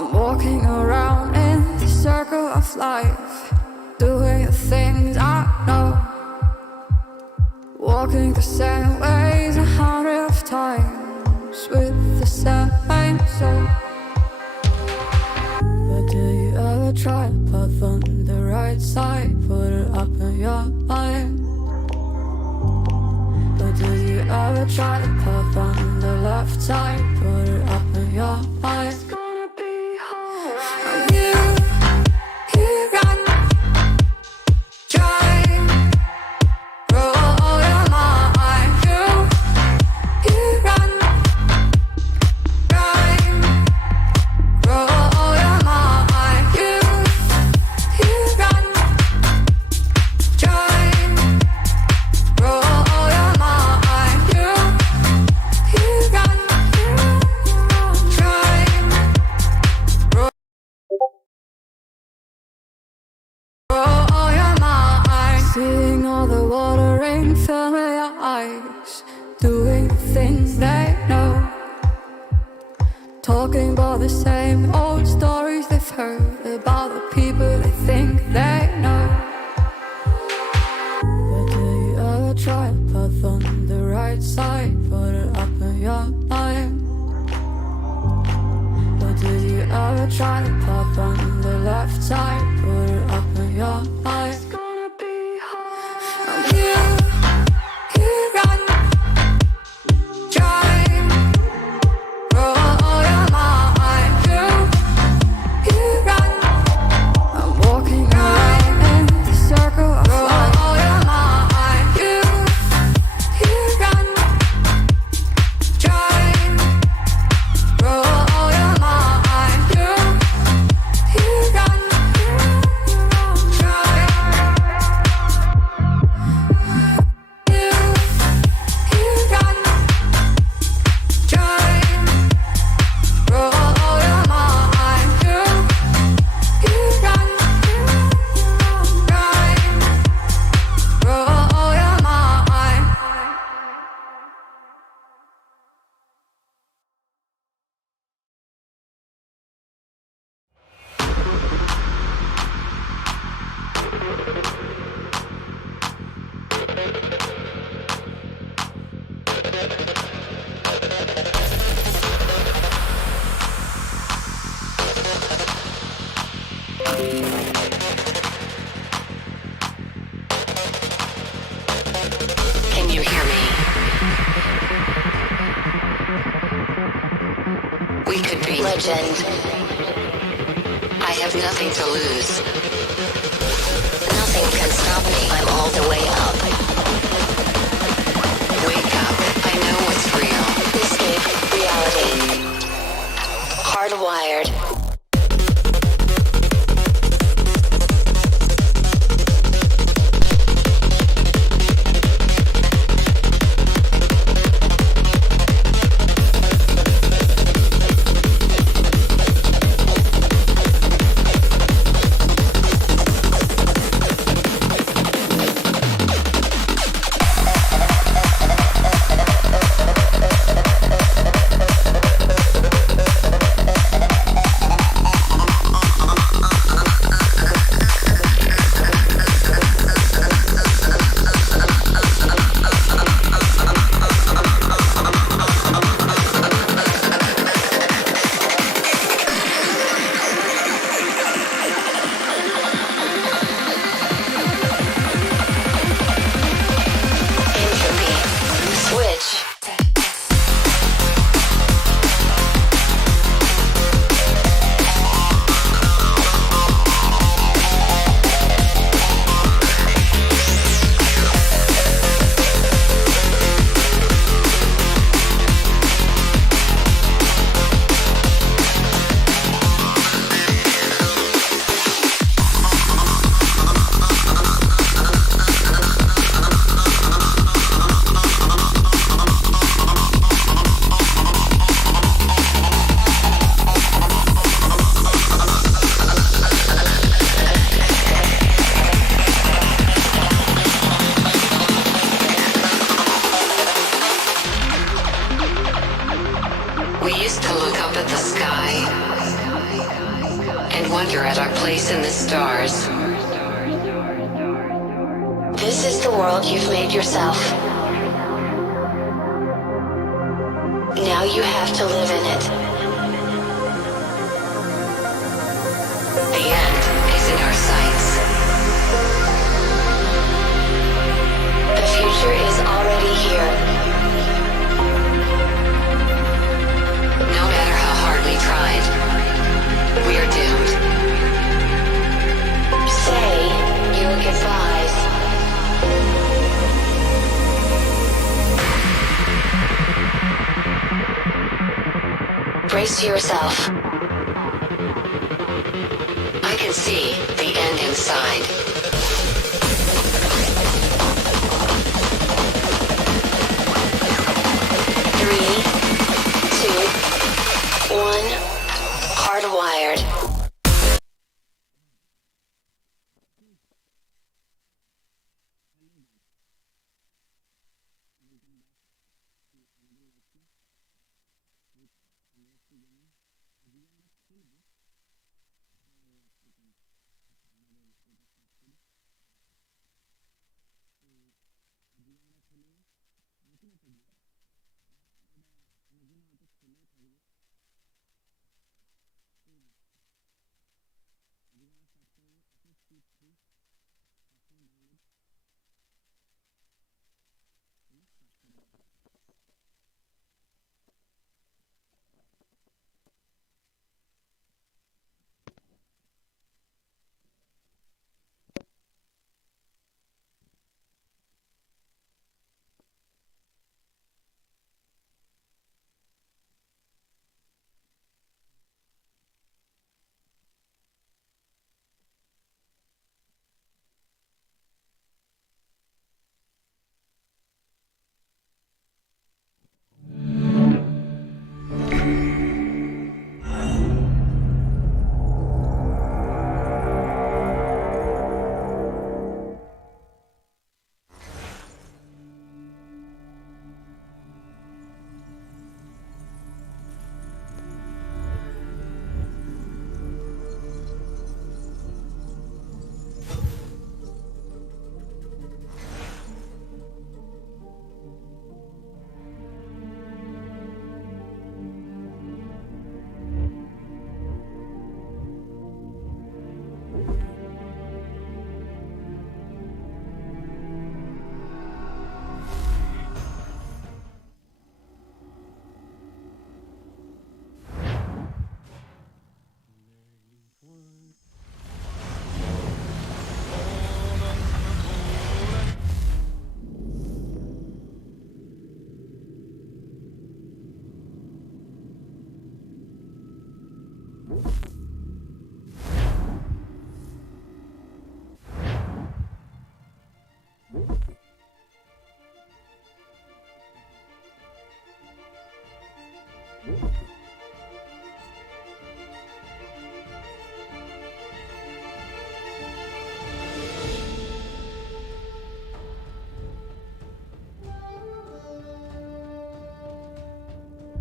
I'm walking around in the circle of life, doing the things I know, walking the same ways 100 times with the same soul. But do you ever try to path on the right side, put it up in your mind? But do you ever try to path on the left side, put it up in your mind? Seeing all the watering, filling your eyes, doing the things they know, talking about the same old stories they've heard about the people they think they know. But do you ever try to path on the right side, put it up in your mind? But do you ever try to path on the left side, put it up in your mind? Can you hear me? We could be legend. I have nothing to lose. Nothing can stop me. I'm all the way up. Wake up. I know what's real. Escape reality. Hardwired. We used to look up at the sky and wonder at our place in the stars. This is the world you've made yourself. Now you have to live in it. The end is in our sights. The future is already here. No matter how hard we tried, we are doomed. Say your goodbyes. Brace yourself. I can see the end inside. 3, 2, 1. Hardwired.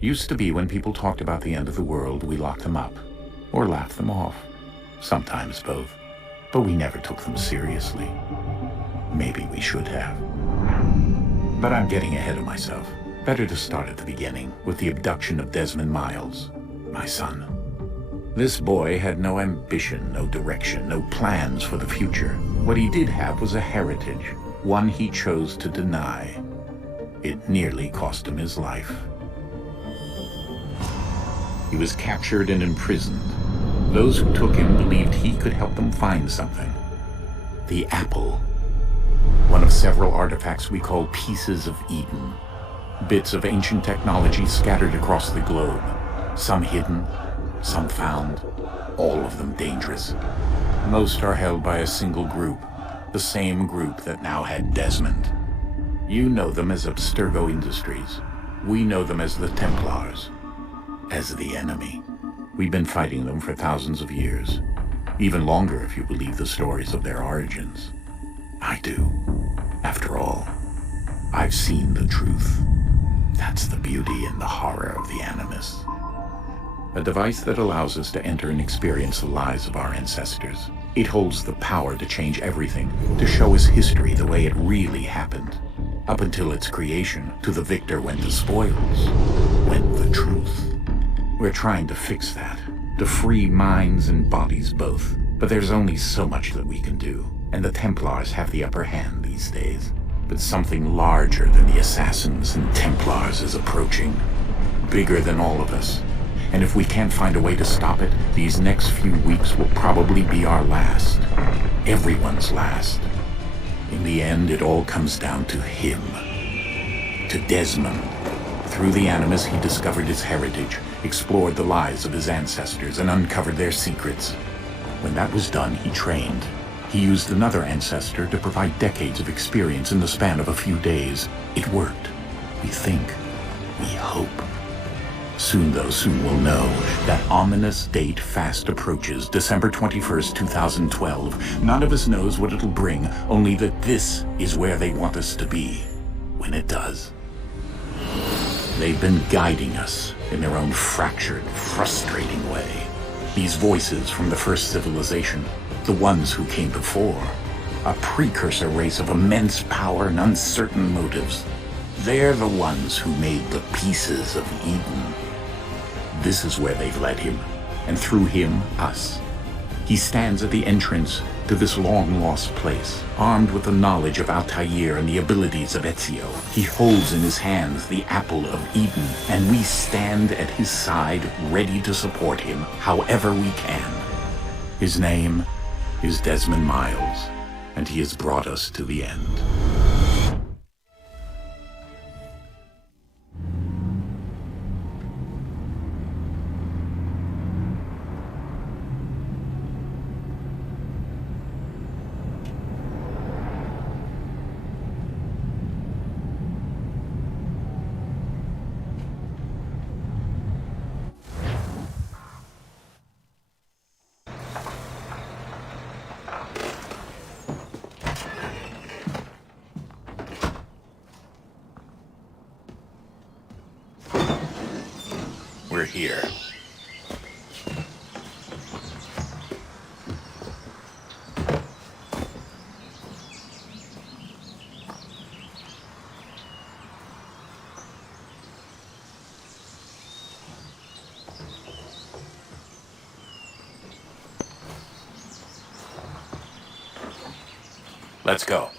Used to be when people talked about the end of the world, we locked them up, or laughed them off. Sometimes both. But we never took them seriously. Maybe we should have. But I'm getting ahead of myself. Better to start at the beginning, with the abduction of Desmond Miles, my son. This boy had no ambition, no direction, no plans for the future. What he did have was a heritage, one he chose to deny. It nearly cost him his life. He was captured and imprisoned. Those who took him believed he could help them find something. The apple. One of several artifacts we call pieces of Eden. Bits of ancient technology scattered across the globe. Some hidden, some found, all of them dangerous. Most are held by a single group, the same group that now had Desmond. You know them as Abstergo Industries. We know them as the Templars. As the enemy. We've been fighting them for thousands of years. Even longer if you believe the stories of their origins. I do. After all, I've seen the truth. That's the beauty and the horror of the Animus. A device that allows us to enter and experience the lives of our ancestors. It holds the power to change everything, to show us history the way it really happened. Up until its creation, to the victor went the spoils, went the truth. We're trying to fix that, to free minds and bodies both. But there's only so much that we can do, and the Templars have the upper hand these days. But something larger than the Assassins and Templars is approaching, bigger than all of us. And if we can't find a way to stop it, these next few weeks will probably be our last. Everyone's last. In the end, it all comes down to him. To Desmond. Through the Animus, he discovered his heritage, explored the lives of his ancestors, and uncovered their secrets. When that was done, he trained. He used another ancestor to provide decades of experience in the span of a few days. It worked. We think. We hope. Soon we'll know. That ominous date fast approaches, December 21st, 2012. None of us knows what it'll bring, only that this is where they want us to be, when it does. They've been guiding us in their own fractured, frustrating way. These voices from the first civilization, the ones who came before, a precursor race of immense power and uncertain motives. They're the ones who made the pieces of Eden. This is where they've led him, and through him, us. He stands at the entrance to this long-lost place, armed with the knowledge of Altair and the abilities of Ezio. He holds in his hands the apple of Eden, and we stand at his side, ready to support him however we can. His name is Desmond Miles, and he has brought us to the end. We're here. Let's go.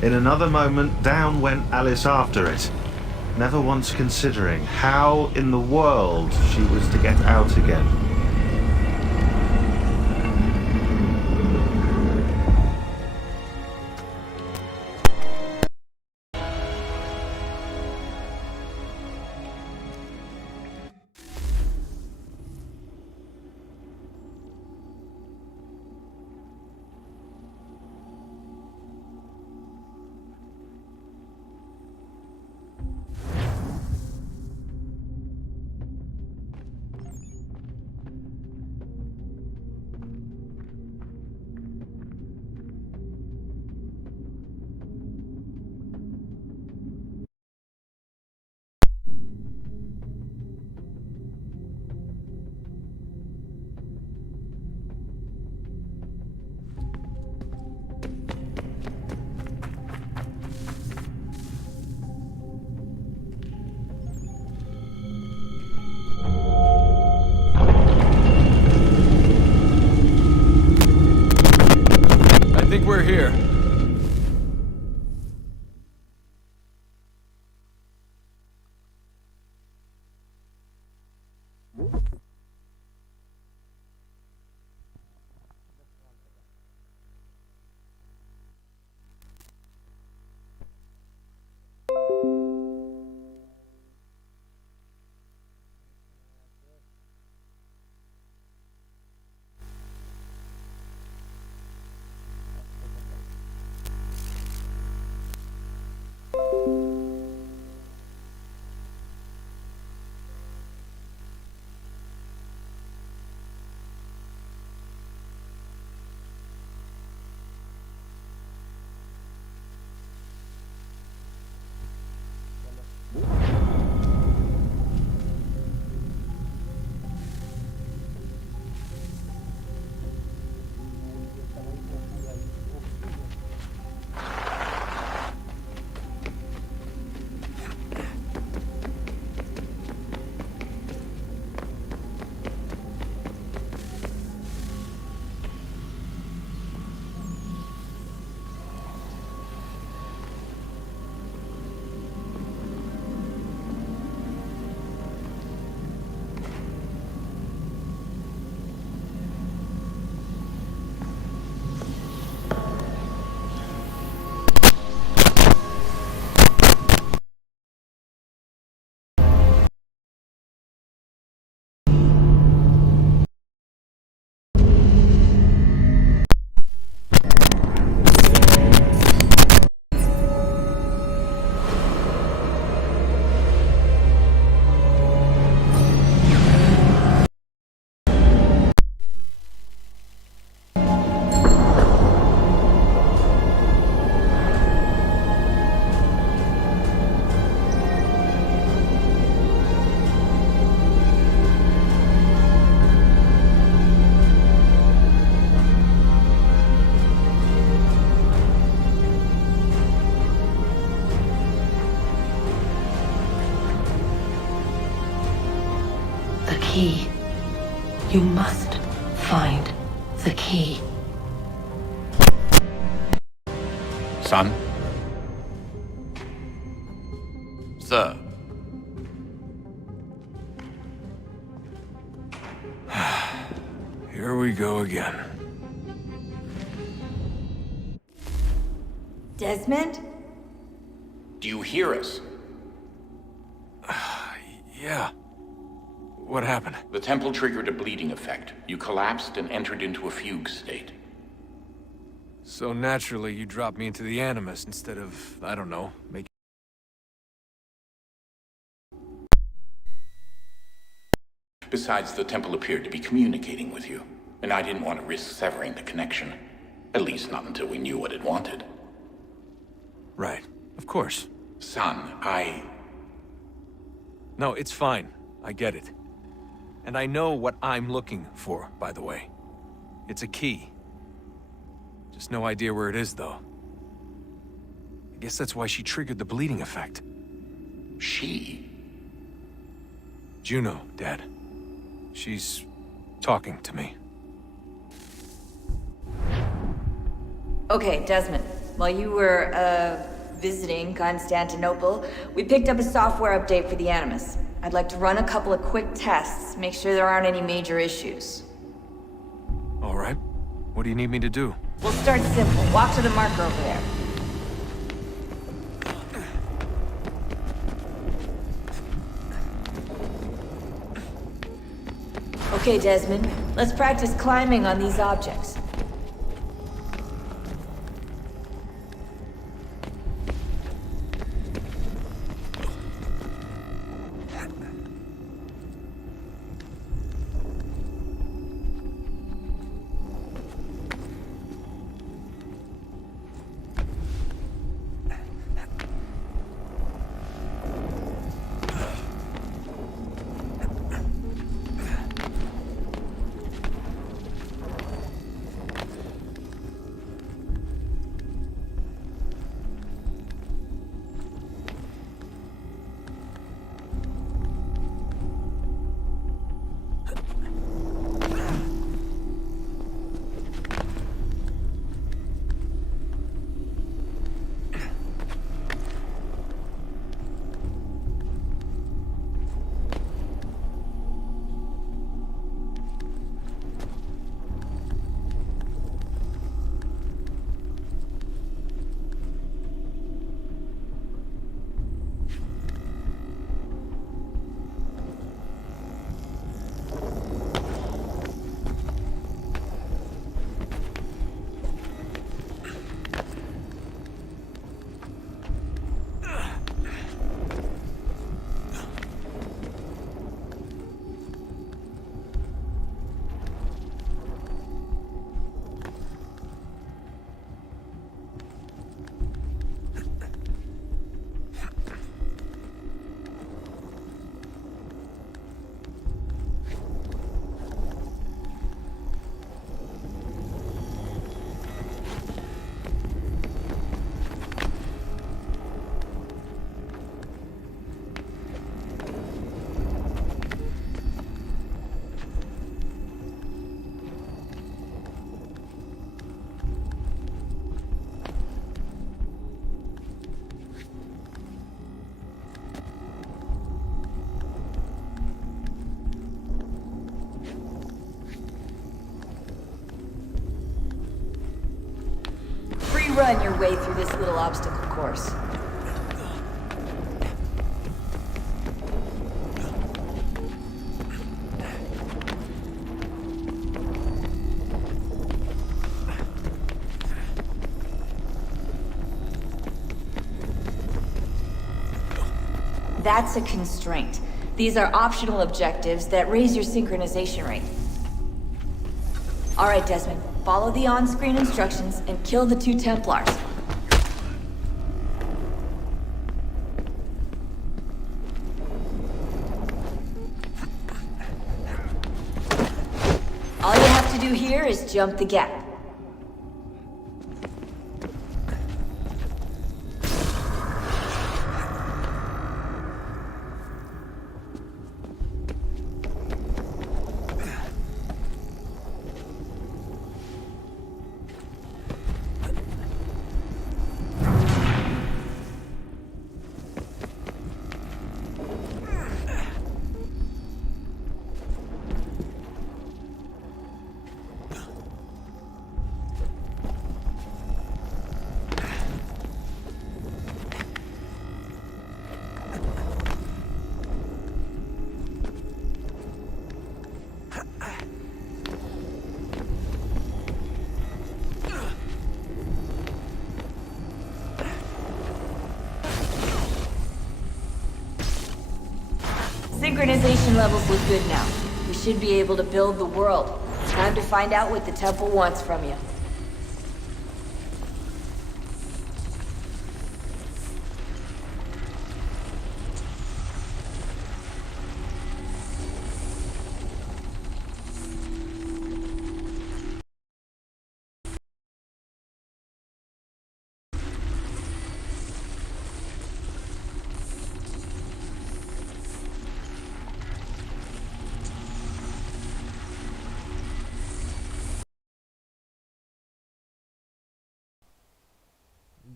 In another moment, down went Alice after it, never once considering how in the world she was to get out again. here. The key. You must find the key. Son? Sir. Here we go again. Desmond? Do you hear us? Yeah. What happened? The temple triggered a bleeding effect. You collapsed and entered into a fugue state. So naturally, you dropped me into the Animus instead of, I don't know, making... Besides, the temple appeared to be communicating with you, and I didn't want to risk severing the connection. At least not until we knew what it wanted. Right. Of course. Son, No, it's fine. I get it. And I know what I'm looking for, by the way. It's a key. Just no idea where it is, though. I guess that's why she triggered the bleeding effect. She? Juno, Dad. She's talking to me. Okay, Desmond. While you were, visiting Constantinople, we picked up a software update for the Animus. I'd like to run a couple of quick tests, make sure there aren't any major issues. All right. What do you need me to do? We'll start simple. Walk to the marker over there. Okay, Desmond. Let's practice climbing on these objects. run your way through this little obstacle course. That's a constraint. These are optional objectives that raise your synchronization rate. Alright, Desmond. Follow the on-screen instructions and kill the 2 Templars. All you have to do here is jump the gap. Synchronization levels look good now. We should be able to build the world. Time to find out what the temple wants from you.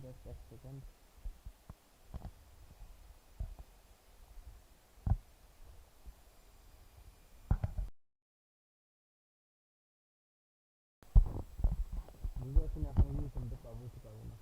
Just a second. বুঝে আসছি না এখন কি শুনতে পাবো কি পাবো না।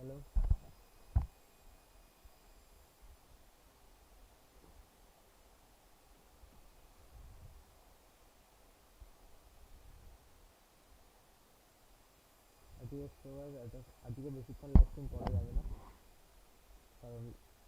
হ্যালো, আজকে সবাই আজকে বেশিক্ষণ লাইভ স্ট্রিম করা যাবে না, কারণ